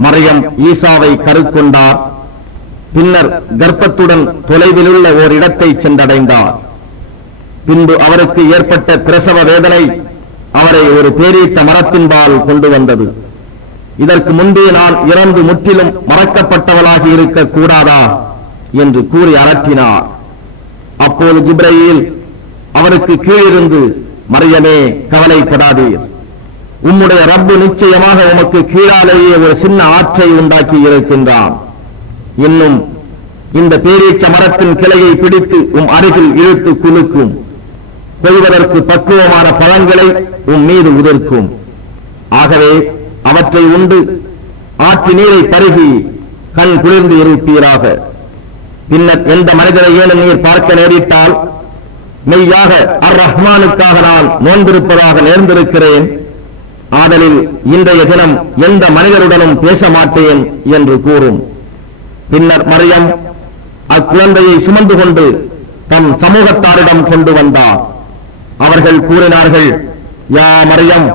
மரியம் ஈசாவை கருக்கொண்டார். பின்னர் கர்ப்பத்துடன் தொலைவிலுள்ள ஓர் இடத்தை சென்றடைந்தார். பின்பு அவருக்கு ஏற்பட்ட பிரசவ வேதனை அவரை ஒரு பேரீட்ட மரத்தின்பால் கொண்டு வந்தது. இதற்கு முன்பே நான் இறந்து முற்றிலும் மறக்கப்பட்டவளாகி இருக்க கூடாதா என்று கூறி அரற்றினார். அப்போது ஜிப்ரயீல் அவருக்கு கீழிருந்து, மரியமே, கவலைப்படாதீர், உம்முடைய ரப்பு நிச்சயமாக உமக்கு கீழாலேயே ஒரு சின்ன ஆற்றை உண்டாக்கி இருக்கின்றான். இன்னும் இந்த பேரீச்ச மரத்தின் கிளையை பிடித்து அருகில் இழுத்து குலுக்கும், கொள்வதற்கு பக்குவமான பழங்களை மீது உதிர்க்கும். ஆகவே அவற்றை உண்டு ஆற்று நீரை பருகி கண் குளிர்ந்து இருப்பீராக. பின்னர் எந்த மனிதரை ஏனும் நீர் பார்க்க நேரிட்டால், மெய்யாக அர் ரஹ்மானுக்காக நான் நோன்பிருப்பதாக நேர்ந்திருக்கிறேன், ஆதலில் இன்றைய தினம் எந்த மனிதருடனும் பேச மாட்டேன் என்று கூறும். பின்னர் மரியம் அக்குழந்தையை சுமந்து கொண்டு தம் சமூகத்தாரிடம் கொண்டு வந்தார். அவர்கள் கூறினார்கள், யா மரியம்,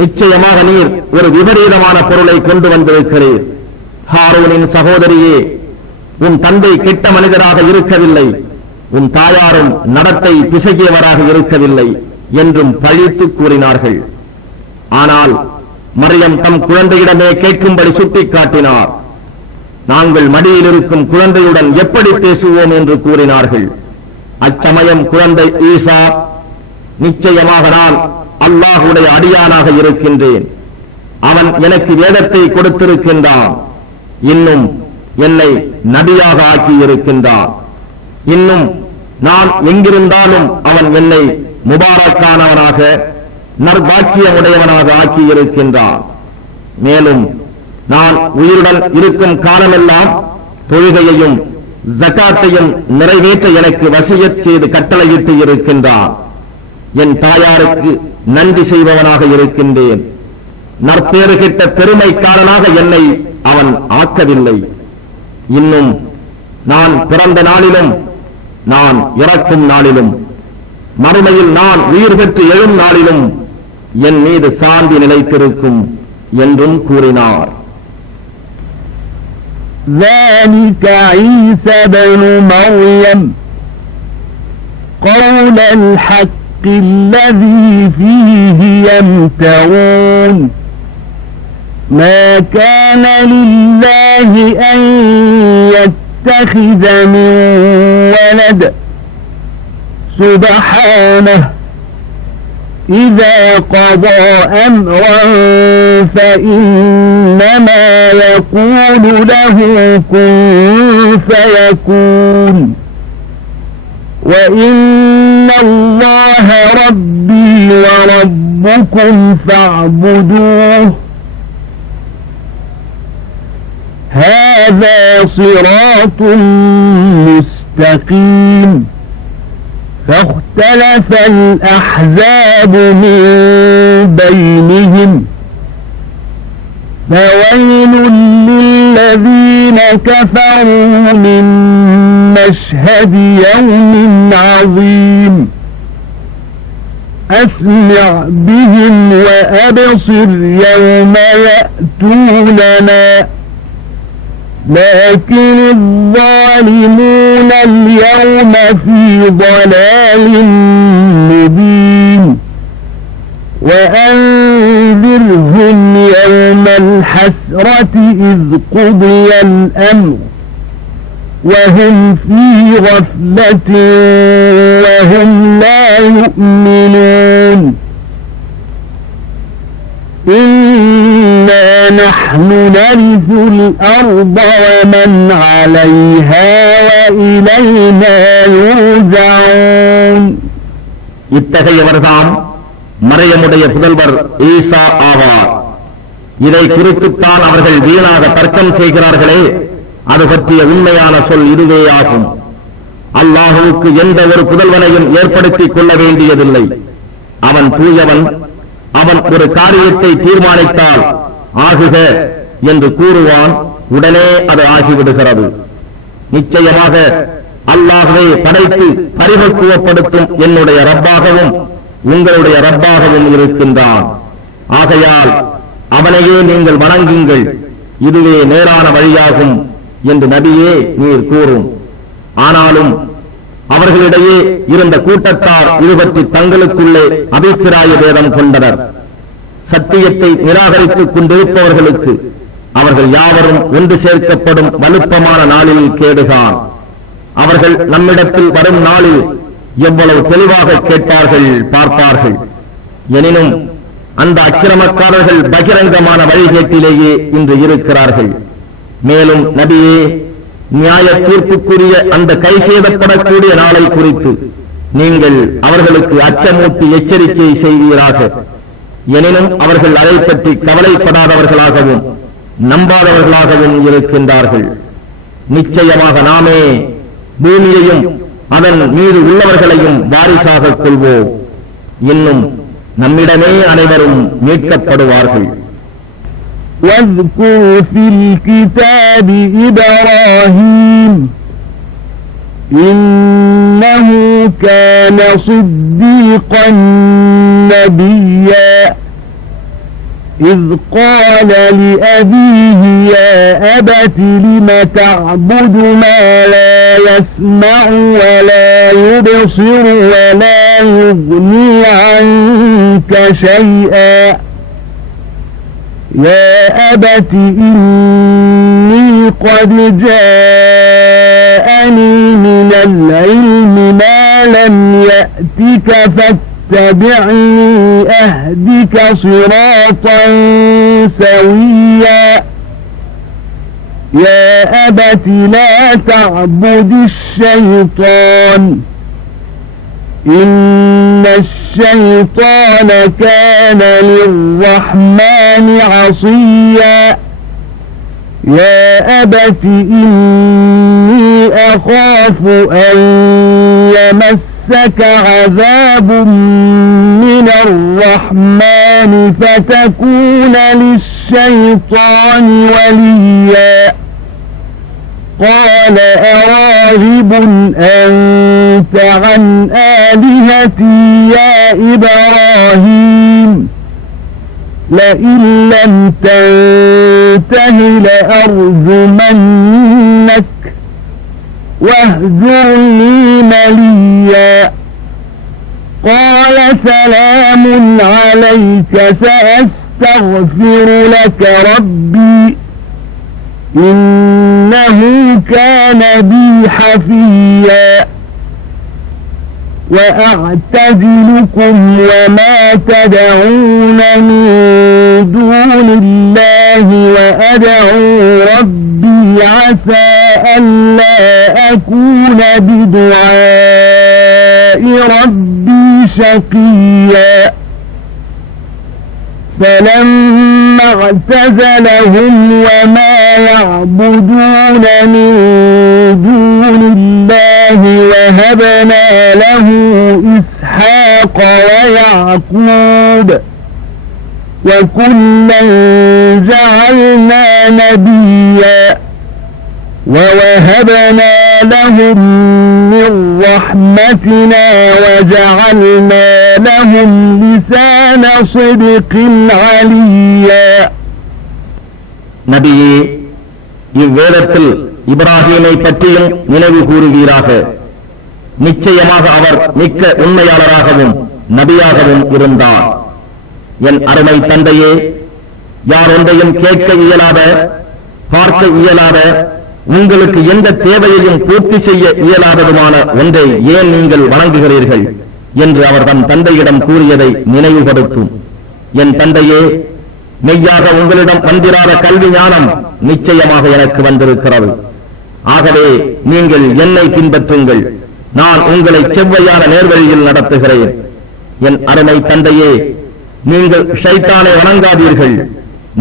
நிச்சயமாக நீர் ஒரு விபரீதமான பொருளை கொண்டு வந்திருக்கிறீர். ஹாரூனின் சகோதரியே, உன் தந்தை கெட்ட மனிதராக இருக்கவில்லை, உன் தாயாரும் நடத்தை பிசகியவராக இருக்கவில்லை என்றும் பழித்து கூறினார்கள். ஆனால் மரியம் தம் குழந்தையிடமே கேட்கும்படி சுட்டிக்காட்டினார். நாங்கள் மடியில் இருக்கும் குழந்தையுடன் எப்படி பேசுவோம் என்று கூறினார்கள். அச்சமயம் குழந்தை ஈசா, நிச்சயமாக நான் அல்லாஹ்வுடைய அடியானாக இருக்கின்றேன், அவன் எனக்கு வேதத்தை கொடுத்திருக்கின்றான், இன்னும் என்னை நபியாக ஆக்கியிருக்கின்றான், இன்னும் நான் எங்கிருந்தாலும் அவன் என்னை முபாரக்கானவனாக நற்பாக்கியமுடையவனாக ஆக்கியிருக்கின்றான். மேலும் நான் உயிருடன் இருக்கும் காலமெல்லாம் தொழுகையையும் ஜகாத்தையும் நிறைவேற்ற எனக்கு வசியத் செய்து கட்டளையிட்டு இருக்கின்றான். என் தாயாருக்கு நன்றி செய்பவனாக இருக்கின்றேன். நற்பேறு கிட்ட பெருமைக்காரனாக என்னை அவன் ஆக்கவில்லை. இன்னும் நான் பிறந்த நாளிலும் நான் இறக்கும் நாளிலும் மறுமையில் நான் உயிர் பெற்று எழும் நாளிலும் என் மீது சாந்தி நிலைத்திருக்கும் என்றும் கூறினார். ذلك عيسى بن مريم قول الحق الذي فيه يمترون ما كان لله أن يتخذ من ولد سبحانه إذا قضى أمرا فإنما يقول له كن فيكون وإن الله ربي وربكم فاعبدوه هذا صراط مستقيم فاختلف الأحزاب من بينهم فويل للذين كفروا من مشهد يوم عظيم أسمع بهم وأبصر يوم يأتوننا لكن الظالمون اليوم في ضلال مبين وأنذرهم يوم الحسرة إذ قضي الأمر وهم في غفلة وهم لا يؤمنون إنا نحن نرث الأرض ومن عليها وإلينا يرجعون. இத்தகையவர்தாம் மரியமுடைய புதல்வர் ஈசா ஆவார். இதை குறித்துத்தான் அவர்கள் வீணாக தர்க்கம் செய்கிறார்களே, அது பற்றிய உண்மையான சொல் இதுவே ஆகும். அல்லாஹுவுக்கு எந்த ஒரு புதல்வனையும் ஏற்படுத்திக் கொள்ள வேண்டியதில்லை. அவன் தூயவன். அவன் ஒரு காரியத்தை தீர்மானித்தால் ஆகுக என்று கூறுவான், உடனே அது ஆகிவிடுகிறது. நிச்சயமாக அல்லாஹ்வை படைத்து பரிபக்குவப்படுத்தும் என்னுடைய ரப்பாகவும் உங்களுடைய ரப்பாகவும் இருக்கின்றான். ஆகையால் அவனையே நீங்கள் வணங்குங்கள். இதுவே நேரான வழியாகும் என்று நபியே நீர் கூறும். ஆனாலும் அவர்களிடையே இருந்த கூட்டத்தார் இது பற்றி தங்களுக்குள்ளே அபிப்பிராய பேதம் கொண்டனர். சத்தியத்தை நிராகரித்துக் கொண்டிருப்பவர்களுக்கு அவர்கள் யாவரும் ஒன்று சேர்க்கப்படும் வலுப்பமான நாளில் கேடுகான். அவர்கள் நம்மிடத்தில் வரும் நாளில் எவ்வளவு தெளிவாக கேட்பார்கள், பார்ப்பார்கள். எனினும் அந்த அக்கிரமக்காரர்கள் பகிரங்கமான வழிகேட்டிலேயே இன்று இருக்கிறார்கள். மேலும் நபியே, நியாய தீர்ப்புக்குரிய அந்த கைசேதப்படக்கூடிய நாளை குறித்து நீங்கள் அவர்களுக்கு அச்சமூட்டி எச்சரிக்கை செய்வீராக. எனினும் அவர்கள் அதை பற்றி கவலைப்படாதவர்களாகவும் நம்பாதவர்களாகவும் இருக்கின்றார்கள். நிச்சயமாக நாமே பூமியையும் அதன் மீது உள்ளவர்களையும் வாரிசாக கொள்வோம். இன்னும் நம்மிடமே அனைவரும் மீட்கப்படுவார்கள். واذكر في الكتاب إبراهيم إنه كان صديقا نبيا إذ قال لأبيه يا أبت لم تعبد ما لا يسمع ولا يبصر ولا يغني عنك شيئا يا أبت إني قد جاءني من العلم ما لم يأتك فاتبعني أهدك صراطا سويا يا أبت لا تعبد الشيطان إن الشيطان كان للرحمن عصيا يا أبت إني أخاف أن يمسك عذاب من الرحمن فتكون للشيطان وليا قال أراغب أنت عن آلهتي يا إبراهيم لئن لم تنته لأرجمنك واهجرني مليا قال سلام عليك سأستغفر لك ربي إنه كان بي حفيا وأعتزلكم وما تدعون من دون الله وأدعو ربي عسى ألا أكون بدعاء ربي شقيا فلما اعتزلهم وما يعبدون من دون الله وهبنا له إسحاق ويعقوب وكلا جعلنا نبيا ووهبنا لهم من رحمتنا وجعلنا لهم لسان صدق عليا நபியே, இவ்வேதத்தில் இப்ராஹீமை பற்றியும் நினைவு கூறுவீராக. நிச்சயமாக அவர் மிக்க உண்மையாளராகவும் நபியாகவும் இருந்தார். என் அருமை தந்தையே, யார் ஒன்றையும் கேட்க இயலாத, பார்க்க இயலாத, உங்களுக்கு எந்த தேவையையும் பூர்த்தி செய்ய இயலாததுமான ஒன்றை ஏன் நீங்கள் வணங்குகிறீர்கள் என்று அவர் தம் தந்தையிடம் கூறியதை நினைவுபடுத்தும். என் தந்தையே, மெய்யாக உங்களிடம் வந்திராத கல்வி ஞானம் நிச்சயமாக எனக்கு வந்திருக்கிறது. ஆகவே நீங்கள் என்னை பின்பற்றுங்கள், நான் உங்களை செவ்வையான நேர்வழியில் நடத்துகிறேன். என் அருமை தந்தையே, நீங்கள் ஷைத்தானை வணங்காதீர்கள்.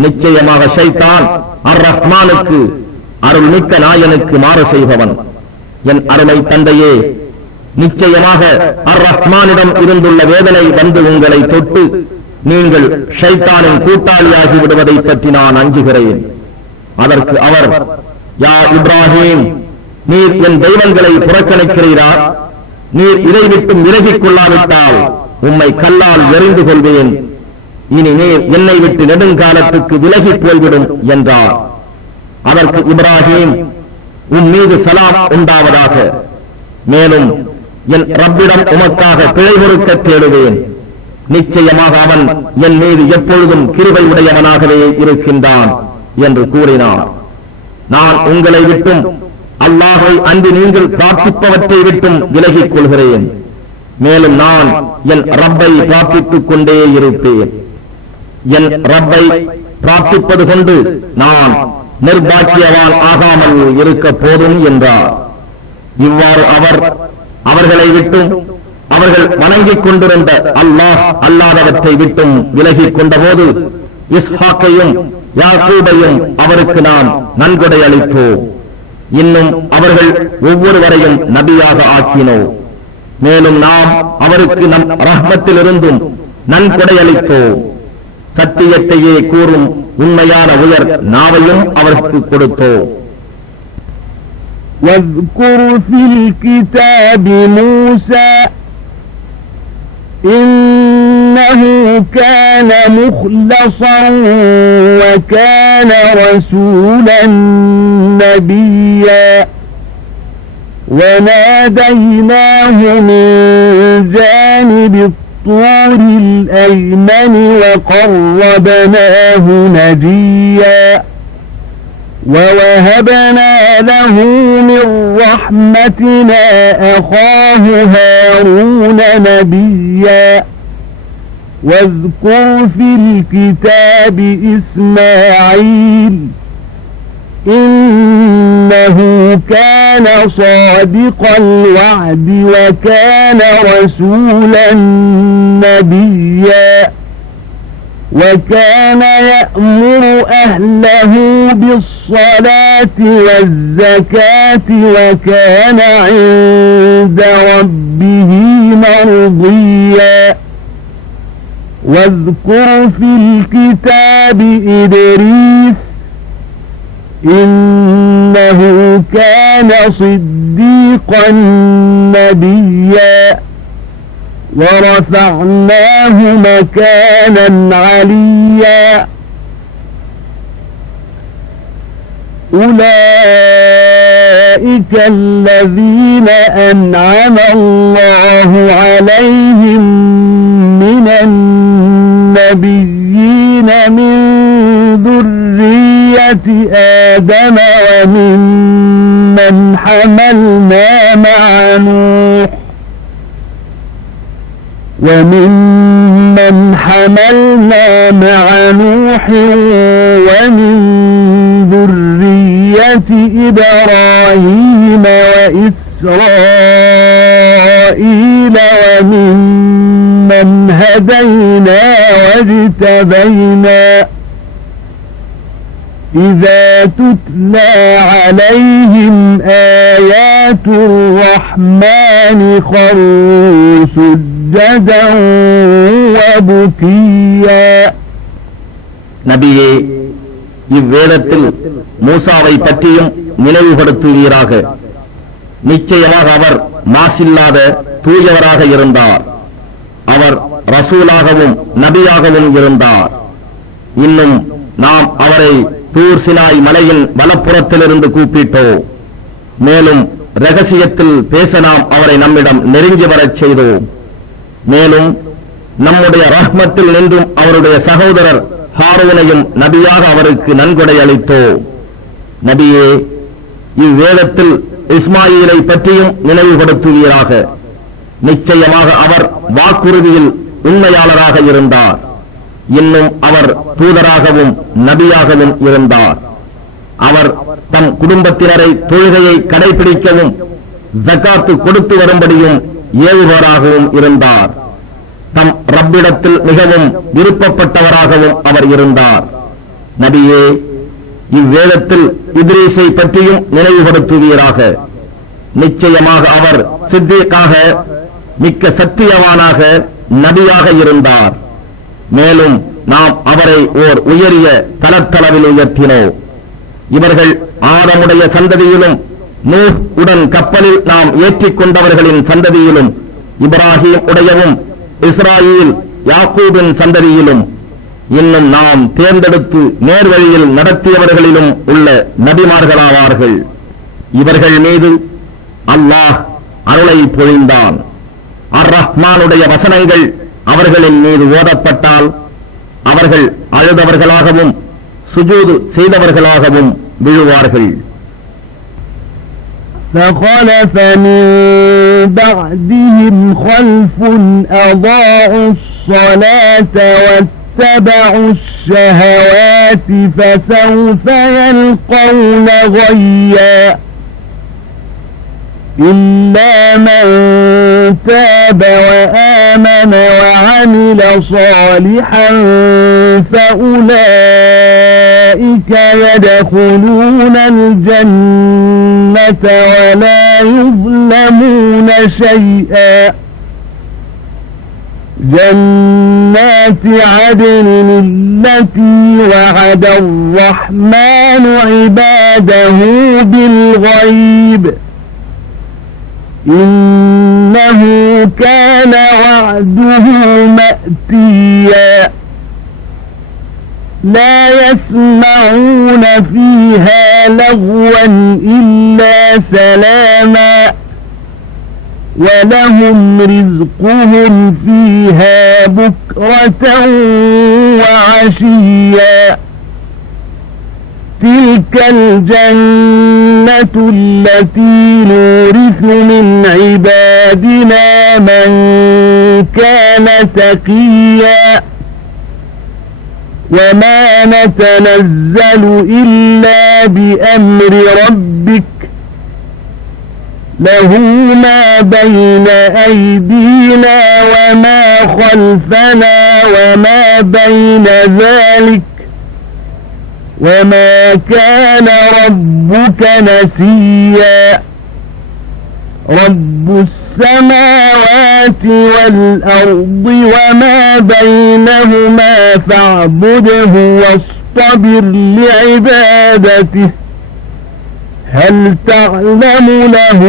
நிச்சயமாக ஷைத்தான் அர் ரஹ்மானுக்கு, அருள்மிக்க நாயனுக்கு மாறு செய்பவன். என் அருமை தந்தையே, நிச்சயமாக அர் ரஹ்மானிடம் இருந்துள்ள வேதனை வந்து உங்களை தொட்டு நீங்கள் ஷைத்தானின் கூட்டாளியாகி விடுவதை பற்றி நான் அஞ்சுகிறேன். அதற்கு அவர், யா இப்ராஹீம், நீர் என் தெய்வங்களை புறக்கணிக்கிறீரா? நீர் இதை விட்டு விலகிக் கொள்ளாவிட்டால் உம்மை கல்லால் எறிந்து கொள்வேன். இனி நீர் என்னை விட்டு நெடுங்காலத்துக்கு விலகிப் போய்விடும் என்றார். அதற்கு இப்ராஹிம், உன் மீது சலாம் உண்டாவதாக. மேலும் என் ரப்பிடம் உமக்காக பிழை பொறுக்க தேடுவேன். நிச்சயமாக அவன் என் மீது எப்பொழுதும் கிருபை உடையவனாகவே இருக்கின்றான் என்று கூறினார். நான் உங்களை விட்டும் அல்லாஹை அன்று நீங்கள் பிரார்த்திப்பவற்றை விட்டும் விலகிக் கொள்கிறேன். மேலும் நான் என் ரப்பை பிரார்த்தித்துக் கொண்டே இருப்பேன். என் ரப்பை பிரார்த்திப்பது கொண்டு நான் நிர்பாக்கியவான் ஆகாமல் இருக்க போதும் என்றார். இவ்வாறு அவர்களை விட்டும் அவர்கள் வணங்கிக் கொண்டிருந்த அல்லாஹ் அல்லாதவற்றை விட்டும் விலகிக் கொண்டபோது இஸ்ஹாக்கையும் யாக்கூபையும் அவருக்கு நாம் நன்கொடை அளித்தோம். இன்னும் அவர்கள் ஒவ்வொருவரையும் நபியாக ஆக்கினோம். மேலும் நாம் அவருக்கு நம் ரஹ்மத்திலிருந்தும் நன்கொடை அளித்தோம். சத்தியத்தையே கூறும் உண்மையான உயர் நாவையும் அவருக்கு கொடுத்தோம். واذكر في الكتاب موسى إنه كان مخلصا وكان رسولا نبيا وناديناه من جانب الطور الأيمن وقربناه نجيا ووهبنا له من رحمتنا أخاه هارون نبيا واذكر في الكتاب إسماعيل إنه كان صادق الوعد وكان رسولا نبيا وكان يأمر أهله بالصلاة والزكاة وكان عند ربه مرضيا واذكر في الكتاب إدريس إنه كان صديقا نبيا ورفعناه مكانا عليا أولئك الذين أنعم الله عليهم من النبيين من ذرية آدم وممن حملنا مع نوح ومن ذرية إبراهيم وإسرائيل وممن هدينا واجتبينا إذا تتلى عليهم آيات الرحمن خروا سجدا وبكيا. நபியே, இவ்வேளத்தில் மூசாவை பற்றியும் நினைவுபடுத்துவீராக. நிச்சயமாக அவர் மாசில்லாத தூயவராக இருந்தார். அவர் ரசூலாகவும் நபியாகவும் இருந்தார். இன்னும் நாம் அவரை தூர் சினாய் மலையின் வலப்புறத்திலிருந்து கூப்பிட்டோம். மேலும் ரகசியத்தில் பேச நாம் அவரை நம்மிடம் நெருங்கி வரச் செய்தோம். மேலும் நம்முடைய ரஹ்மத்தில் நின்றும் அவருடைய சகோதரர் ஹாரூனையும் நபியாக அவருக்கு நன்கொடை அளித்தோம். நபியே, இவ்வேளத்தில் இஸ்மாயிலை பற்றியும் நினைவுபடுத்துவீராக. நிச்சயமாக அவர் வாக்குறுதியில் உண்மையாளராக இருந்தார். இன்னும் அவர் தூதராகவும் நபியாகவும் இருந்தார். அவர் தம் குடும்பத்தினரை தொழுகையை கடைபிடிக்கவும் ஜகாத்து கொடுத்து வரும்படியும் ஏவுபவராகவும் இருந்தார். தம் ரப்பிடத்தில் மிகவும் விருப்பப்பட்டவராகவும் அவர் இருந்தார். நபியே, இவ்வேளத்தில் இத்ரீஸை பற்றியும் நினைவுபடுத்துவீராக. நிச்சயமாக அவர் சித்திகாக மிக்க சத்தியவானாக நபியாக இருந்தார். மேலும் நாம் அவரை ஓர் உயரிய தலத்தளவில் உயர்த்தினோம். இவர்கள் ஆதமுடைய சந்ததியிலும் நூஹ் உடன் கப்பலில் நாம் ஏற்றிக் கொண்டவர்களின் சந்ததியிலும் இப்ராஹிம் உடையவும் இஸ்ராயீல் யாக்கூபின் சந்ததியிலும் இன்னும் நாம் தேர்ந்தெடுத்து நேர்வழியில் நடத்தியவர்களிலும் உள்ள நபிமார்களாவார்கள். இவர்கள் மீது அல்லாஹ் அருளை பொழிந்தான். அர்-ரஹ்மானுடைய வசனங்கள் அவர்களின் மீது ஓதப்பட்டால் அவர்கள் அழுதவர்களாகவும் சுஜூது செய்தவர்களாகவும் விழுவார்கள். فخلف من بعدهم خلف أضاعوا الصلاة واتبعوا الشهوات فسوف يلقون غيا إلا من تاب وآمن وعمل صالحا فأولئك يدخلون الجنة ولا يظلمون شيئا جنات عدن التي وعد الرحمن عباده بالغيب إنه كان وعده مأتيا لا يسمعون فيها لغوا إلا سلاما ولهم رزقهم فيها بكرة وعشيا تلك الجنة التي نورث من عبادنا من كان تقيا وما نتنزل إلا بأمر ربك له ما بين أيدينا وما خلفنا وما بين ذلك وما كان ربك نسيا رب السماوات والأرض وما بينهما فاعبده واصطبر لعبادته هل تعلم له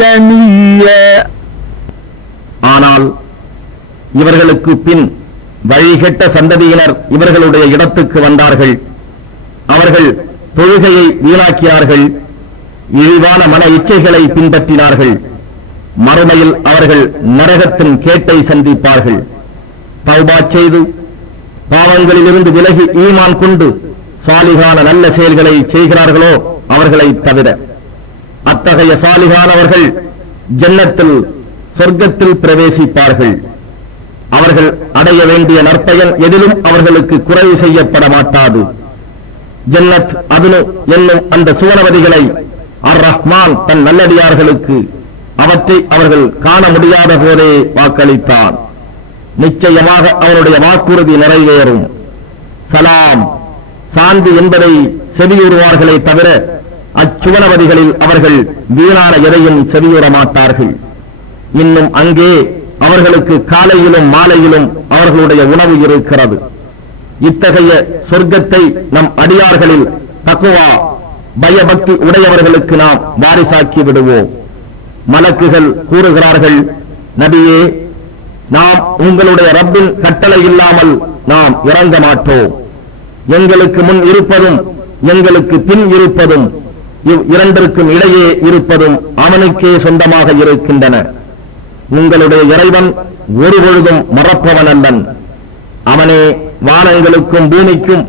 سميا ஆனால் இவர்களுக்கு பின் வழிகெட்ட சந்ததியினர் இவர்களுடைய இடத்துக்கு வந்தார்கள். அவர்கள் தொழுகையை வீணாக்கினார்கள், இழிவான மன இச்சைகளை பின்பற்றினார்கள். மறுமையில் அவர்கள் நரகத்தின் கேட்டை சந்திப்பார்கள். தௌபா செய்து பாவங்களிலிருந்து விலகி ஈமான் கொண்டு சாலிகான நல்ல செயல்களை செய்கிறார்களோ அவர்களை தவிர அத்தகைய சாலிகானவர்கள் ஜன்னத்தில் சொர்க்கத்தில் பிரவேசிப்பார்கள். அவர்கள் அடைய வேண்டிய நற்பயன் எதிலும் அவர்களுக்கு குறைவு செய்யப்பட மாட்டாது. ஜன்னத் அதுனு என்னும் அந்த சுவனவதிகளை அர்-ரஹ்மான் தன் நல்லடியார்களுக்கு அவற்றை அவர்கள் காண முடியாத போதே வாக்களித்தான். நிச்சயமாக அவனுடைய வாக்குறுதி நிறைவேறும். சலாம் சாந்தி என்பதை செவியுறுவார்களே தவிர அச்சுவனவதிகளில் அவர்கள் வீணான எதையும் செவியுற மாட்டார்கள். இன்னும் அங்கே அவர்களுக்கு காலையிலும் மாலையிலும் அவர்களுடைய உணவு இருக்கிறது. இத்தகைய சொர்க்கத்தை நம் அடியார்களில் தக்வா பயபக்தி உடையவர்களுக்கு நாம் வாரிசாக்கி விடுவோம். மலக்குகள் கூறுகிறார்கள், நபியே, நாம் உங்களுடைய ரப்பின் கட்டளை இல்லாமல் நாம் இறங்க மாட்டோம். எங்களுக்கு முன் இருப்பதும் எங்களுக்கு பின் இருப்பதும் இரண்டிற்கும் இடையே இருப்பதும் அவனுக்கே சொந்தமாக இருக்கின்றன. உங்களுடைய இறைவன் ஒருபொழுதும் மறப்பவன் அல்லன். அவனே வானங்களுக்கும் பூமிக்கும்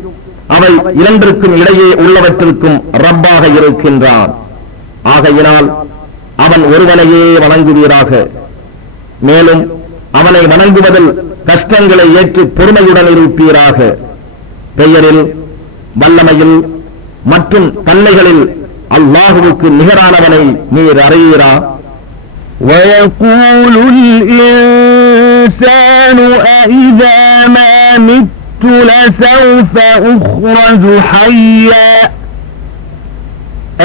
அவை இரண்டிற்கும் இடையே உள்ளவற்றிற்கும் ரப்பாக இருக்கின்றான். ஆகையினால் அவன் ஒருவனையே வணங்குவீராக. மேலும் அவனை வணங்குவதில் கஷ்டங்களை ஏற்று பொறுமையுடன் இருப்பீராக. பெயரில், வல்லமையில் மற்றும் தன்மைகளில் அல்லாஹுவுக்கு நிகரானவனை நீர் அறியீரா? وَيَقُولُ الْإِنسَانُ أَإِذَا مَا مِتُّ لَسَوْفَ أُخْرَجُ حَيًّا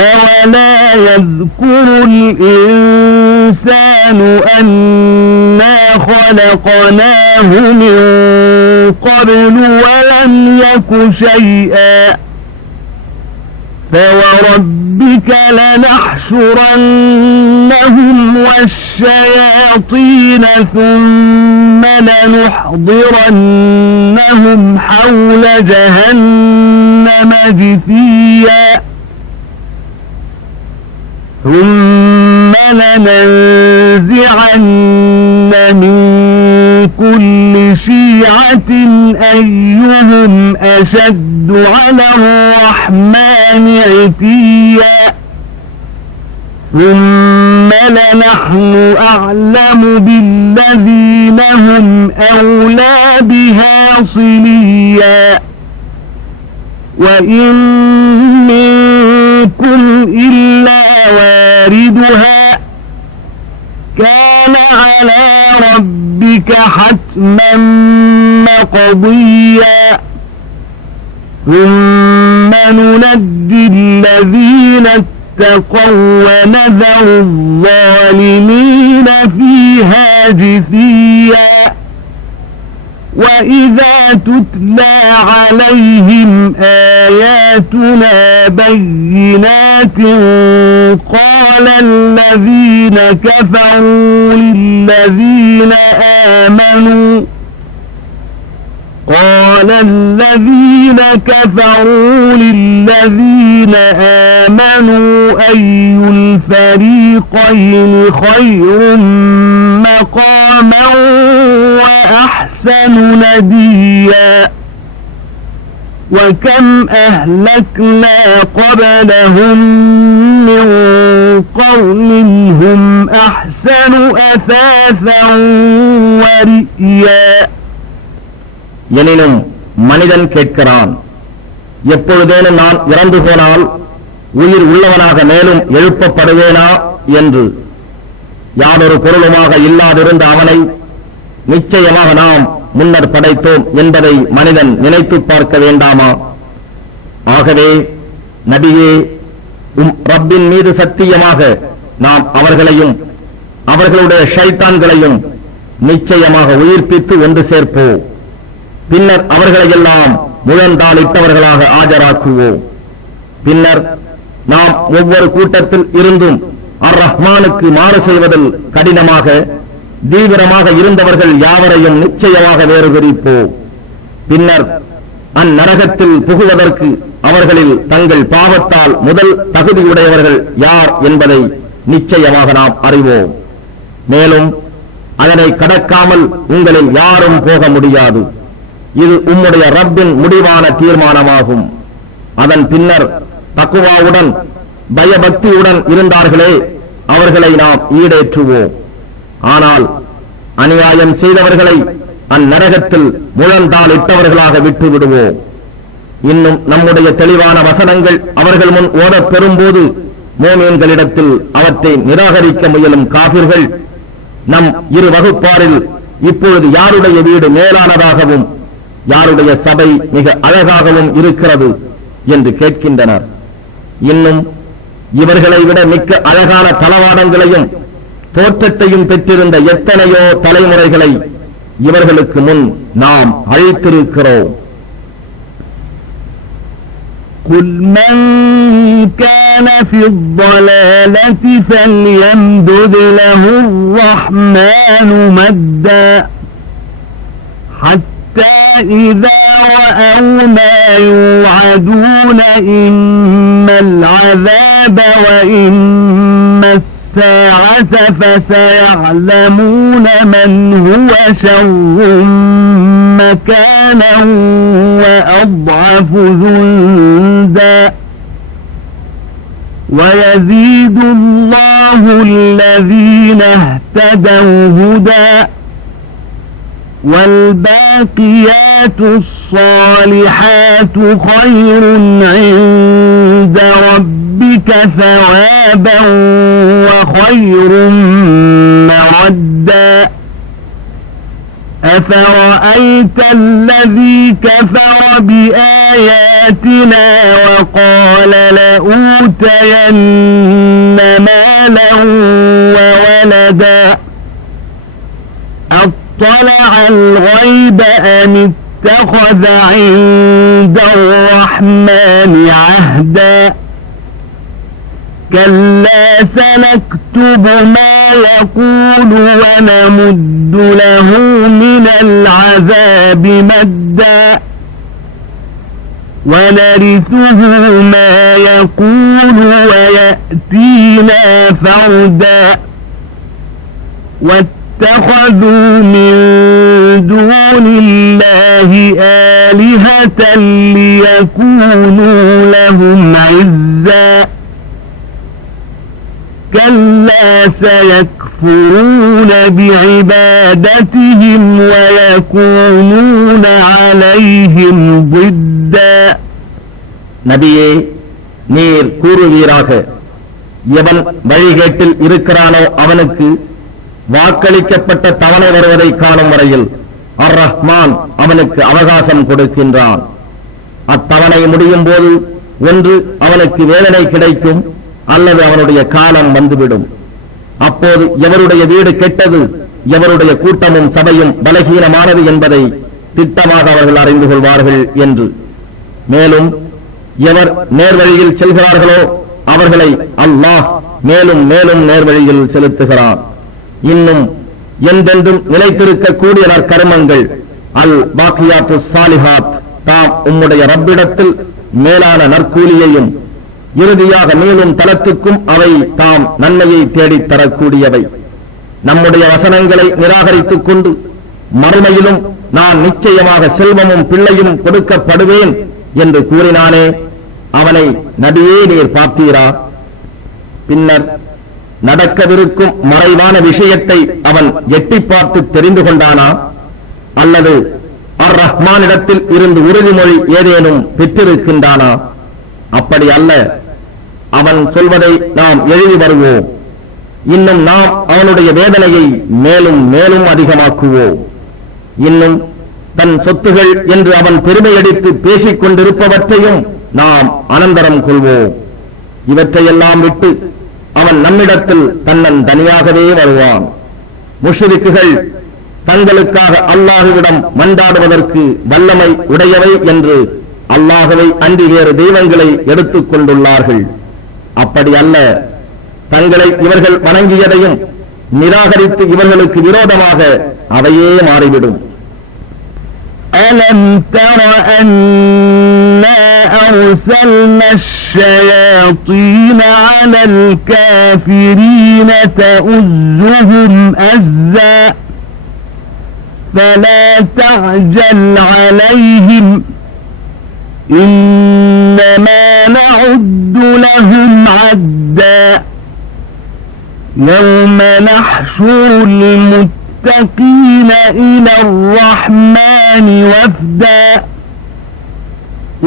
أَوَلَا يَذْكُرُ الْإِنسَانُ أَنَّا خَلَقْنَاهُ مِنْ قَبْلُ وَلَمْ يَكُ شَيْئًا فَوَرَبِّكَ لَنَحْشُرَنَّهُمْ الشياطين ثم لنحضرنهم حول جهنم جثيا ثم لننزعن من كل شيعة أيهم أشد على الرحمن عتيا ثم لنحن أعلم بالذين هم أولى بها صليا وإن منكم إلا واردها كان على ربك حتما مقضيا ثم ننجي الذين اتقوا ونذر الظالمين فيها جثيا وإذا تتلى عليهم آياتنا بينات قال الذين كفروا للذين آمنوا أي الفريقين خير مقاما وأحسن نديا وكم أهلكنا قبلهم من قرن هم أحسن أثاثا ورئيا எனினும் மனிதன் கேட்கிறான், எப்பொழுதேனும் நான் இறந்து போனால் உயிர் உள்ளவனாக மேலும் எழுப்பப்படுவேனா என்று. யாதொரு பொருளுமாக இல்லாதிருந்த அவனை நிச்சயமாக நாம் முன்னர் படைத்தோம் என்பதை மனிதன் நினைத்து பார்க்க வேண்டாமா? ஆகவே நபியே, ரப்பின் மீது சத்தியமாக நாம் அவர்களையும் அவர்களுடைய ஷைத்தான்களையும் நிச்சயமாக உயிர்ப்பித்து ஒன்று சேர்ப்போம். பின்னர் அவர்களையெல்லாம் முழந்தாளிட்டவர்களாக ஆஜராக்குவோம். பின்னர் நாம் ஒவ்வொரு கூட்டத்தில் இருந்தும் அர்-ரஹ்மானுக்கு மாறு செய்வதில் கடினமாக தீவிரமாக இருந்தவர்கள் யாவரையும் நிச்சயமாக வேறு பிரிப்போம். பின்னர் அந்நரகத்தில் புகுவதற்கு அவர்களில் தங்கள் பாவத்தால் முதல் தகுதியுடையவர்கள் யார் என்பதை நிச்சயமாக நாம் அறிவோம். மேலும் அதனை கடக்காமல் உங்களில் யாரும் போக முடியாது. இது உம்முடைய ரப்பின் முடிவான தீர்மானமாகும். அதன் பின்னர் தக்குவாவுடன் பயபக்தியுடன் இருந்தார்களே, அவர்களை நாம் ஈடேற்றுவோம். ஆனால் அநியாயம் செய்தவர்களை அந்நரகத்தில் முழந்தால் இட்டவர்களாக விட்டு விடுவோம். இன்னும் நம்முடைய தெளிவான வசனங்கள் அவர்கள் முன் ஓடப் பெறும்போது மோமீன்களிடத்தில் அவற்றை நிராகரிக்க முயலும் காபிர்கள், நம் இரு வகுப்பாரில் இப்பொழுது யாருடைய வீடு மேலானதாகவும் யாருடைய சபை மிக அழகாகவும் இருக்கிறது என்று கேட்கின்றனர். இன்னும் இவர்களை விட மிக்க அழகான தளவாடங்களையும் தோற்றத்தையும் பெற்றிருந்த எத்தனையோ தலைமுறைகளை இவர்களுக்கு முன் நாம் அழைத்திருக்கிறோம். قل من كان في الضلالة فليمدد له الرحمن مدا حتى إذا رأوا ما يوعدون إما العذاب وإما الساعة فسيعلمون من هو شر مكانا وأضعف جندا ويزيد الله الذين اهتدوا هدى والباقيات الصالحات خير عند ربك ثوابا وخير مردا أفرأيت الذي كفر بآياتنا وقال لأوتين مالا وولدا أطلع الغيب أم اتخذ عند الرحمن عهدا كلا سنكتب ما يقول ونمد له من العذاب مدا ونرثه ما يقول ويأتينا فردا واتخذوا من دون الله آلهة ليكونوا لهم عزا كلا سيكفرون بعبادتهم ويكونون عليهم ضدا நபியே, நீர் கூறுவீராக, எவன் வழிகேட்டில் இருக்கிறானோ அவனுக்கு வாக்களிக்கப்பட்ட தவணை வருவதை காணும் வரையில் அர் ரஹ்மான் அவனுக்கு அவகாசம் கொடுக்கின்றான். அத்தவணை முடியும் போது ஒன்று அவனுக்கு வேதனை கிடைக்கும் அல்லது அவனுடைய காலம் வந்துவிடும். அப்போது எவருடைய வீடு கெட்டது, எவருடைய கூட்டமும் சபையும் பலகீனமானது என்பதை திட்டமாக அவர்கள் அறிந்து கொள்வார்கள் என்று. மேலும் எவர் நேர்வழியில் செல்கிறார்களோ அவர்களை அல்லாஹ் மேலும் மேலும் நேர்வழியில் செலுத்துகிறான். இன்னும் என்றென்றும் நிலைத்திருக்கக்கூடிய நற்கர்மங்கள் அல் பாக்கியாத்து சாலிஹாத் தாம் உம்முடைய ரப்பிடத்தில் மேலான நற்கூலியையும் இறுதியாக மேலும் தலத்துக்கும் அவை தாம் நன்மையை தேடித் தரக்கூடியவை. நம்முடைய வசனங்களை நிராகரித்துக் கொண்டு மறுமையிலும் நான் நிச்சயமாக செல்வமும் பிள்ளையும் கொடுக்கப்படுவேன் என்று கூறினானே, அவனை நபியே நீர் பார்த்தீரா? பின்னர் நடக்கவிருக்கும் மறைவான விஷயத்தை அவன் எட்டி பார்த்து தெரிந்து கொண்டானா? அல்லது அர் ரஹ்மானிடத்தில் இருந்து உறுதிமொழி ஏதேனும் பெற்றிருக்கின்றானா? அப்படி அல்ல. அவன் சொல்வதை நாம் எழுதி வருவோம். இன்னும் நாம் அவனுடைய வேதனையை மேலும் மேலும் அதிகமாக்குவோம். இன்னும் தன் சொத்துகள் என்று அவன் பெருமையடித்து பேசிக் கொண்டிருப்பவற்றையும் நாம் அனந்தரம் கொள்வோம். இவற்றையெல்லாம் விட்டு அவன் நம்மிடத்தில் தன்னன் தனியாகவே வருவான். முஷ்ரிக்குகள் தங்களுக்காக அல்லாஹுவிடம் மன்றாடுவதற்கு வல்லமை உடையவை என்று அல்லாஹுவை அன்றி வேறு தெய்வங்களை எடுத்துக் கொண்டுள்ளார்கள். அப்படி அல்ல. தங்களை இவர்கள் வணங்கியதையும் நிராகரித்து இவர்களுக்கு விரோதமாக அவையே மாறிவிடும். ألم تر أنا أرسلنا الشياطين على الكافرين تؤزهم أزا فلا تعجل عليهم إنما نعد لهم عدا يوم نحشر المتقين إلى الرحمن وفدا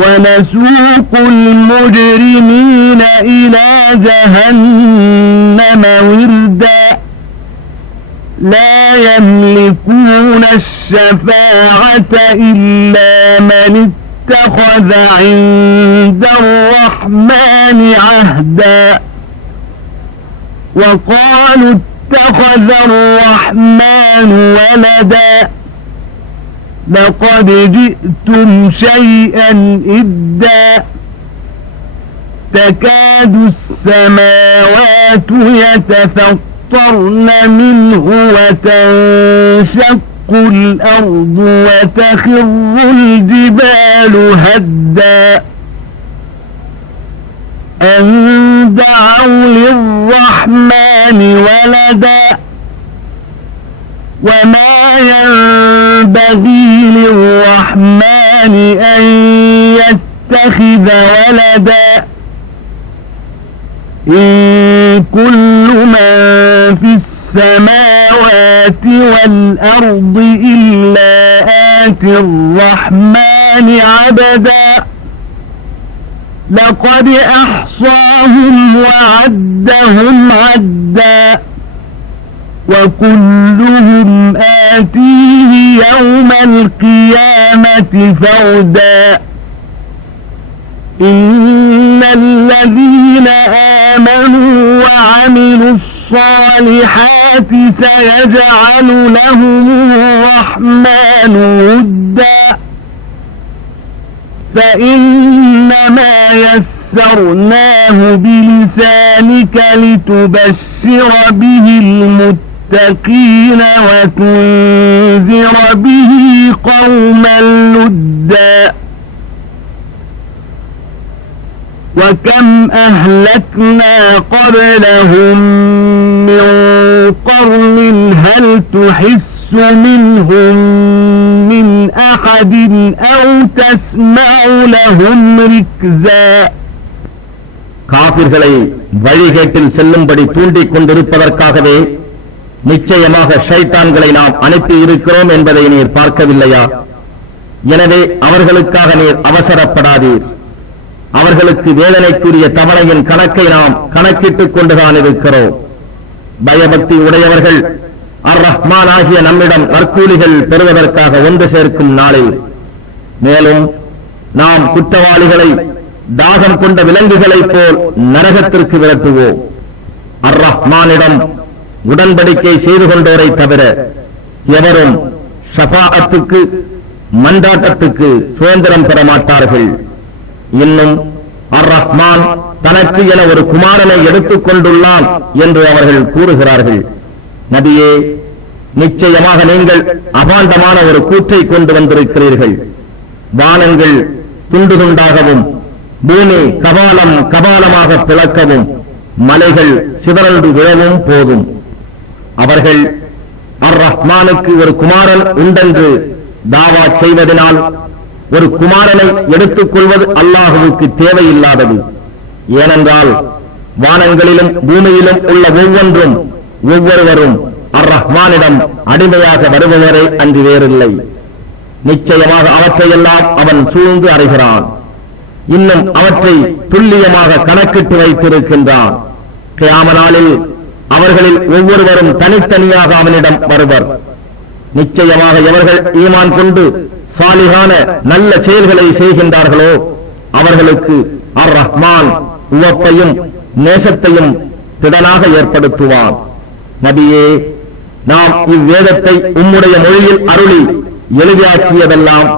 ونسوق المجرمين إلى جهنم وردا لا يملكون الشفاعة إلا من اتخذ عند الرحمن عهدا وقالوا اتخذ الرحمن ولدا لقد جئتم شيئا إدا تكاد السماوات يتفطرن منه وتنشق الأرض وتخر الجبال هدا أن دعوا للرحمن ولدا وما ينبغي للرحمن أن يتخذ ولدا إن كل من في السماوات والأرض إلا آتي الرحمن عبدا لقد أحصاهم وعدهم عدا وكلهم آتيه يوم القيامة فردا إن الذين آمنوا وعملوا الصالحات سيجعل لهم الرحمن ودا فإنما فَيَسَّرْنَاهُ بِلِسَانِكَ لِتُبَشِّرَ بِهِ الْمُتَّقِينَ وَتُنذِرَ بِهِ قَوْمًا لُدًّا وَكَمْ أَهْلَكْنَا قَبْلَهُم مِّن قَرْنٍ هَلْ تُحِسُّ مِنْهُم مِّنْ أَحَدٍ أَوْ تَسْمَعُ لَهُمْ رِكْزًا காபிர்களை வழிகேட்டில் செல்லும்படி தூண்டிக் கொண்டிருப்பதற்காகவே நிச்சயமாக ஷைத்தான்களை நாம் அனுப்பி இருக்கிறோம் என்பதை நீர் பார்க்கவில்லையா? எனவே அவர்களுக்காக நீர் அவசரப்படாதீர். அவர்களுக்கு வேதனைக்குரிய தவணையின் கணக்கை நாம் கணக்கிட்டுக் கொண்டுதான் இருக்கிறோம். பயபக்தி உடையவர்கள் அர்-ரஹ்மான் ஆகிய நம்மிடம் நற்கூலிகள் பெறுவதற்காக ஒன்று சேர்க்கும் நாளில், மேலும் நாம் குற்றவாளிகளை தாகம் கொண்ட விலங்குகளைப் போல் நரகத்திற்கு விரட்டுவோம். அர்-ரஹ்மானிடம் உடன்படிக்கை செய்து கொண்டோரை தவிர எவரும் ஷஃபாஅத்துக்கு மன்றாட்டத்துக்கு சுதந்திரம் பெற மாட்டார்கள். இன்னும் அர்-ரஹ்மான் தனக்கு என ஒரு குமாரனை எடுத்துக் கொண்டுள்ளான் என்று அவர்கள் கூறுகிறார்கள். நபியே, நிச்சயமாக நீங்கள் அபாண்டமான ஒரு கூற்றை கொண்டு வந்திருக்கிறீர்கள். வானங்கள் துண்டு துண்டாகவும் பூமி கபாலம் கபாலமாக பிளக்கவும் மலைகள் சிதறண்டு விழவும் போதும். அவர்கள் அர்-ரஹ்மானுக்கு ஒரு குமாரன் உண்டென்று தாவா செய்வதனால் ஒரு குமாரனை எடுத்துக் கொள்வது அல்லாஹுவுக்கு தேவையில்லாதது. ஏனென்றால் வானங்களிலும் பூமியிலும் உள்ள ஒவ்வொன்றும் ஒவ்வொருவரும் அர்-ரஹ்மானிடம் அடிமையாக வருபவரே அன்று வேறில்லை. நிச்சயமாக அவற்றையெல்லாம் அவன் சூழ்ந்து அறிகிறான். இன்னும் அவற்றை துல்லியமாக கணக்கிட்டு வைத்திருக்கின்றான். கியாம நாளில் அவர்களில் ஒவ்வொருவரும் தனித்தனியாக அவனிடம் வருவர். நிச்சயமாக எவர்கள் ஈமான் கொண்டு சாலிகான நல்ல செயல்களை செய்கின்றார்களோ அவர்களுக்கு அர்-ரஹ்மான் உவப்பையும் நேசத்தையும் திடனாக ஏற்படுத்துவான். நபியே, நாம் இவ்வேதத்தை உம்முடைய மொழியில் அருளி எளிதாக்கியதெல்லாம்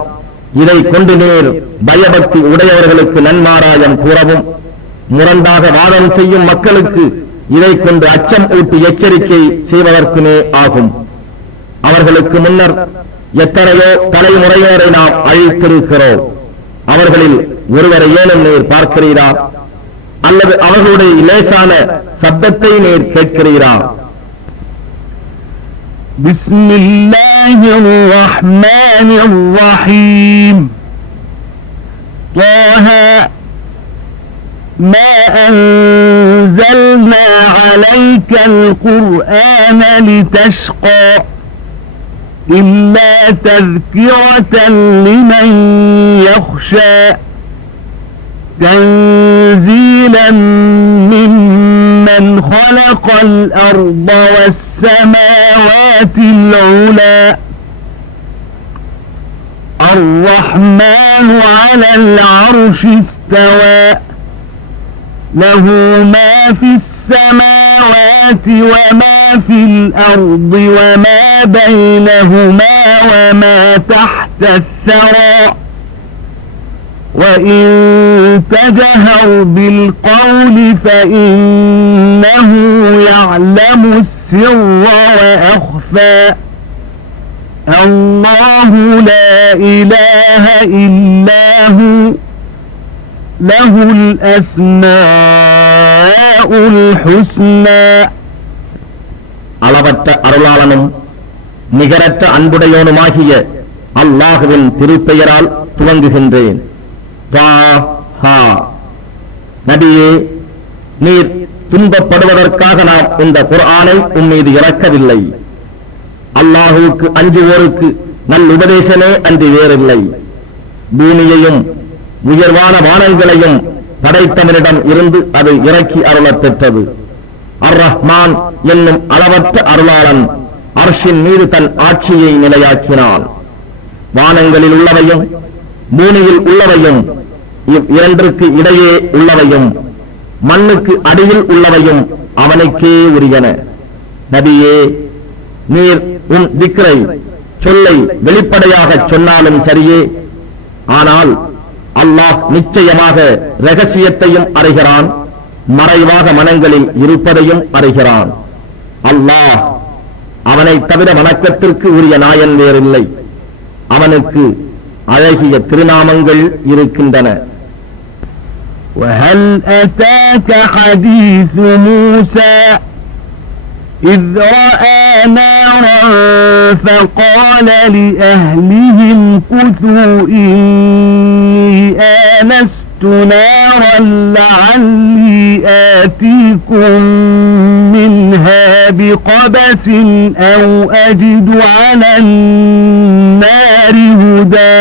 இதை கொண்டு நீர் பயபக்தி உடையவர்களுக்கு நன்மாராயம் கூறவும், முரண்டாக வாதம் செய்யும் மக்களுக்கு இதை கொண்டு அச்சம் ஊட்டி எச்சரிக்கை செய்வதற்குமே ஆகும். அவர்களுக்கு முன்னர் எத்தனையோ தலைமுறையினரை நாம் அழித்திருக்கிறோம். அவர்களில் ஒருவரை ஏனும் நீர் பார்க்கிறீரா? அல்லது அவர்களுடைய லேசான சப்தத்தை நீர் கேட்கிறீரா? பிஸ்மில்லாஹிர் ரஹ்மானிர் ரஹீம். طه ما أنزلنا عليك القرآن لتشقى إلا تذكرة لمن يخشى تنزيلا ممن خلق الأرض والسماوات العلى الرحمن على العرش استوى له ما في السماوات وما في الأرض وما بينهما وما تحت الثرى وإن تجهر بالقول فإنه يعلم السر وأخفى الله لا إله إلا هو له الأسماء الحسنى. அளவற்ற அருளாளனும் நிகரற்ற அன்புடையோனுமாகிய அல்லாஹுவின் திருப்பெயரால் துவங்குகின்றேன். நபியே, நீர் துன்பப்படுவதற்காக நாம் இந்த குர்ஆனை உம்மீது இறக்கவில்லை. அல்லாஹுவுக்கு அஞ்சுவோருக்கு நல்லுபதேசமே அன்றி வேறில்லை. பூமியையும் உயர்வான வானங்களையும் படைத்தவனிடம் இருந்து அது இறக்கி அருளப் பெற்றது. அர்-ரஹ்மான் என்னும் அளவற்ற அருளாளன் அர்ஷின் மீது தன் ஆட்சியை நிலையாக்கினான். வானங்களில் உள்ளவையும் பூமியில் உள்ளவையும் இரண்டிற்கு இடையே உள்ளவையும் மண்ணுக்கு அடியில் உள்ளவையும் அவனுக்கே உரியன. நபியே, நீர் உன் திக்ரை சொல்லை வெளிப்படையாக சொன்னாலும் சரியே, ஆனால் அல்லாஹ் நிச்சயமாக ரகசியத்தையும் அறிகிறான், மறைவாக மனங்களில் இருப்பதையும் அறிகிறான். அல்லாஹ் அவனை தவிர வணக்கத்திற்கு உரிய நாயன் வேறில்லை. அவனுக்கு அழகிய திருநாமங்கள் இருக்கின்றன. وهل أتاك حديث موسى إذ رأى نارا فقال لأهلهم كثوا إني آنست نارا لعلي آتيكم منها بقبس أو أجد على النار هدى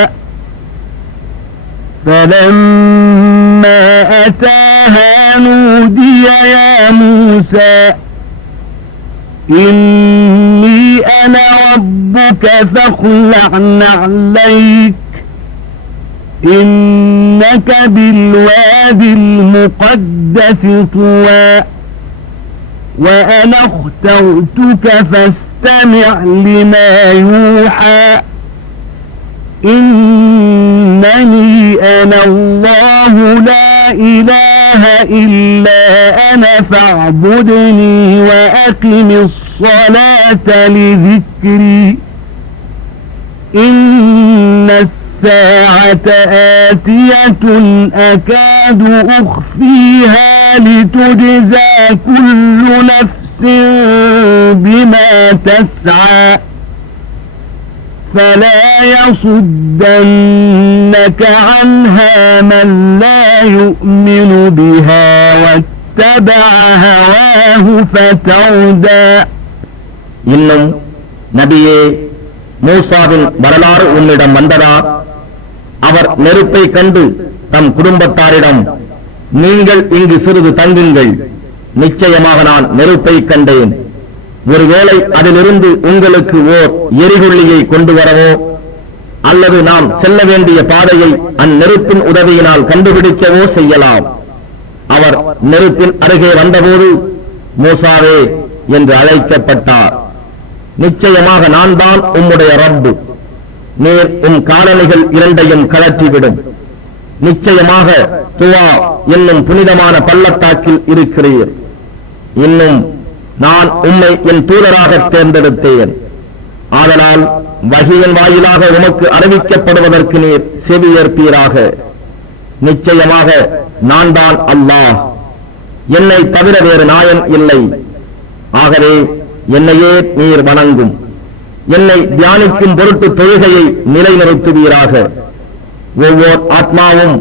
فلما أتاها نودي يا موسى إني أنا ربك فاخلع نعليك إنك بالواد المقدس طوى وأنا اخترتك فاستمع لما يوحى إنني أنا الله لا إله إلا أنا فاعبدني وأقم الصلاة لذكري إن الساعة آتية أكاد أخفيها لتجزى كل نفس بما تسعى فلا يصدنك عنها من لا يؤمن بها واتبع هواه فتردى. இன்னும் நபியே, மூசாவின் வரலாறு உன்னிடம் வந்ததா? அவர் நெருப்பை கண்டு தம் குடும்பத்தாரிடம், நீங்கள் இங்கு சிறிது தங்குங்கள், நிச்சயமாக நான் நெருப்பை கண்டேன், ஒருவேளை அதிலிருந்து உங்களுக்கு ஓர் எரிகொள்ளியை கொண்டு வரவோ அல்லது நாம் செல்ல வேண்டிய பாதையை அந்நெருப்பின் உதவியினால் கண்டுபிடிக்கவோ செய்யலாம். அவர் நெருப்பின் அருகே வந்தபோது மூசாவே என்று அழைக்கப்பட்டார். நிச்சயமாக நான் தான் உம்முடைய ரப்பு, நீர் உம் காலணிகள் இரண்டையும் கழற்றிவிடும். நிச்சயமாக துவா என்னும் புனிதமான பள்ளத்தாக்கில் இருக்கிறீர். இன்னும் நான் உம்மை என் தூதராக தேர்ந்தெடுத்தேன். ஆதலால் வஹியின் வாயிலாக உமக்கு அறிவிக்கப்படுவதற்கு நீர் செவியேற்பீராக. நிச்சயமாக நான் தான் அல்லாஹ், என்னை தவிர வேறு நாயன் இல்லை. ஆகவே என்னையே நீர் வணங்கும், என்னை தியானிக்கும் பொருட்டு தொழுகையை நிலைநிறுத்துவீராக. ஒவ்வொரு ஆத்மாவும்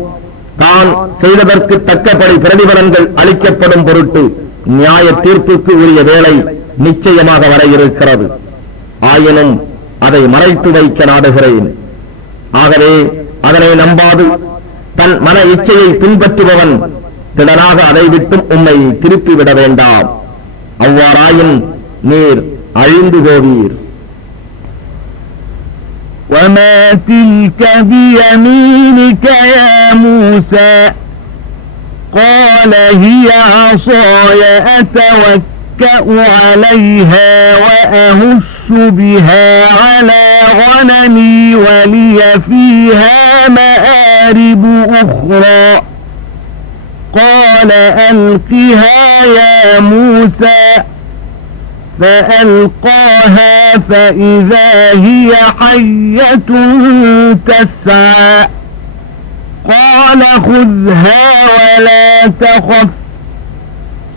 தான் செய்ததற்கு தக்கபடி பிரதிபலன்கள் அளிக்கப்படும் பொருட்டு நியாய தீர்ப்புக்கு உரிய வேளை நிச்சயமாக வர இருக்கிறது. ஆயினும் அதை மறைத்து வைக்க நாடுகிறேன். ஆகவே அதனை நம்பாது தன் மன இச்சையை பின்பற்றுபவன் திடனாக அதை விட்டும் உம்மை திருப்பிவிட வேண்டாம். அவ்வாறாயின் நீர் அழிந்து போவீர். وما تلك بيمينك يا موسى قال هي عصاي أتوكأ عليها وأهش بها على غنمي ولي فيها مآرب أخرى قال ألقها يا موسى فألقاها فإذا هي حية تسعى قال خذها ولا تخف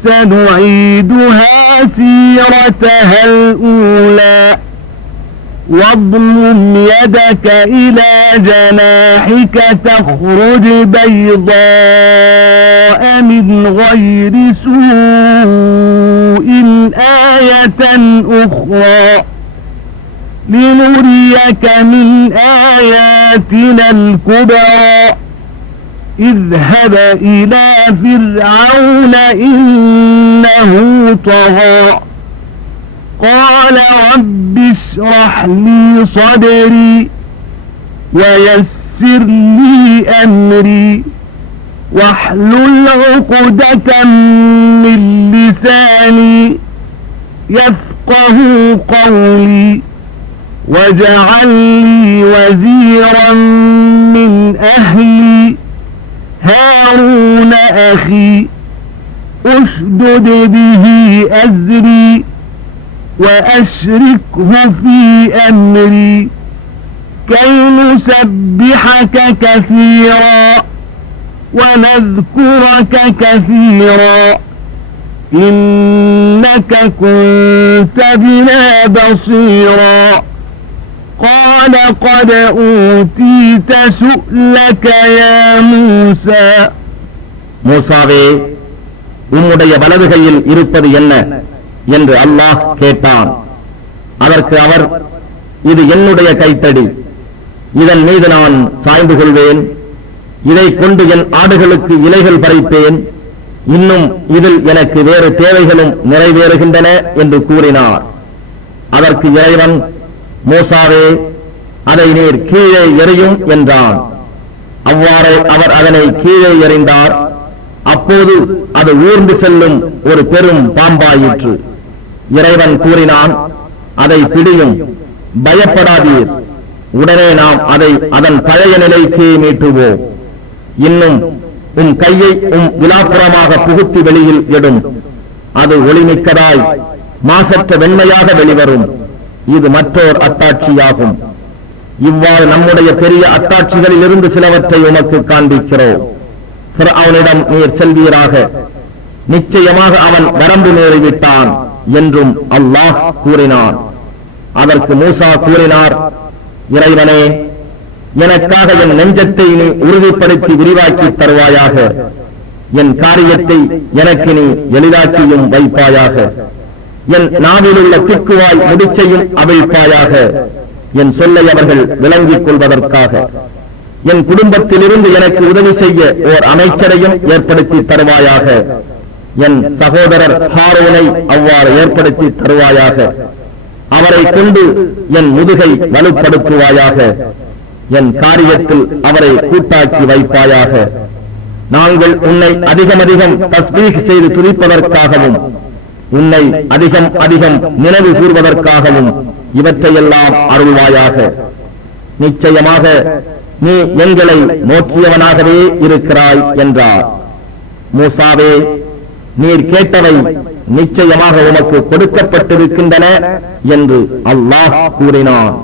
سنعيدها سيرتها الأولى واضمم يدك إلى جناحك تخرج بيضاء من غير سوء آية أخرى لنريك من آياتنا الكبرى اذهب إلى فرعون إنه طغى قال رب اشرح لي صدري ويسر لي أمري واحلل عقدة من لساني يفقه قولي واجعل لي وزيرا من أهلي هارون أخي أشدد به أزري وأشركه في أمري كي نسبحك كثيرا ونذكرك كثيرا إنك كنت بنا بصيرا قال قد أوتيت سؤلك يا موسى மூசாவே, உம்முடைய வலது கையில் இருப்பது என்ன என்று அல்லாஹ் கேட்டான். அதற்கு அவர், இது என்னுடைய கைத்தடி, இதன் மீது நான் சாய்ந்து கொள்வேன், இதை கொண்டு என் ஆடுகளுக்கு இலைகள் பறிப்பேன், இன்னும் இதில் எனக்கு வேறு தேவைகளும் நிறைவேறுகின்றன என்று கூறினார். அதற்கு இறைவன், மூசாவே, அதை நீர் கீழே எறியும் என்றான். அவ்வாறு அவர் அதனை கீழே எறிந்தார். அப்போது அது ஊர்ந்து செல்லும் ஒரு பெரும் பாம்பாயிற்று. இறைவன் கூறினான், அதை பிடியும், பயப்படாதீர், உடனே நாம் அதை அதன் பழைய நிலைக்கு மீட்டுவோம். இன்னும் உம் கையை விலாப்புறமாக புகுத்தி வெளியில் இடும், அது ஒளிமிக்கதாய் மாசற்ற வெண்மையாக வெளிவரும். இது மற்றோர் அத்தாட்சியாகும். இவ்வாறு நம்முடைய பெரிய அத்தாட்சிகளில் இருந்து சிலவற்றை உமக்கு காண்பிக்கிறோம். அவனிடம் நீர் செல்வீராக, நிச்சயமாக அவன் வரம்பு மீறிவிட்டான் என்றும் அல்லாஹ் கூறினான். அதற்கு மூசா கூறினார், இறைவனே, எனக்காக என் நெஞ்சத்தை நீ உறுதிப்படுத்தி விரிவாக்கி தருவாயாக, என் காரியத்தை எனக்கு நீ எளிதாக்கியும் வைப்பாயாக, என் நாவில் உள்ள திக்குவாய் முடிச்சையும் அவிழ்ப்பாயாக, என் சொல்லை அவர்கள் விளங்கிக் கொள்வதற்காக, என் குடும்பத்திலிருந்து எனக்கு உதவி செய்ய ஓர் அமைச்சரையும் ஏற்படுத்தி தருவாயாக, என் சகோதரர் ஹாரூனை அவ்வாறு ஏற்படுத்தி தருவாயாக, அவரை கொண்டு என் முதுகை வலுப்படுத்துவாயாக, என் காரியத்தில் அவரை கூட்டாக்கி வைப்பாயாக. நாங்கள் உன்னை அதிகம் தஸ்பீஹ் செய்து துதிப்பதற்காகவும் உன்னை அதிகம் நினைவு கூர்வதற்காகவும் இவற்றையெல்லாம் அருள்வாயாக. நிச்சயமாக நீ எங்களை நோக்கியவனாகவே இருக்கிறாய் என்றார். மூசாவே, நீர் கேட்டவை நிச்சயமாக உமக்கு கொடுக்கப்பட்டிருக்கின்றன என்று அல்லாஹ் கூறினான்.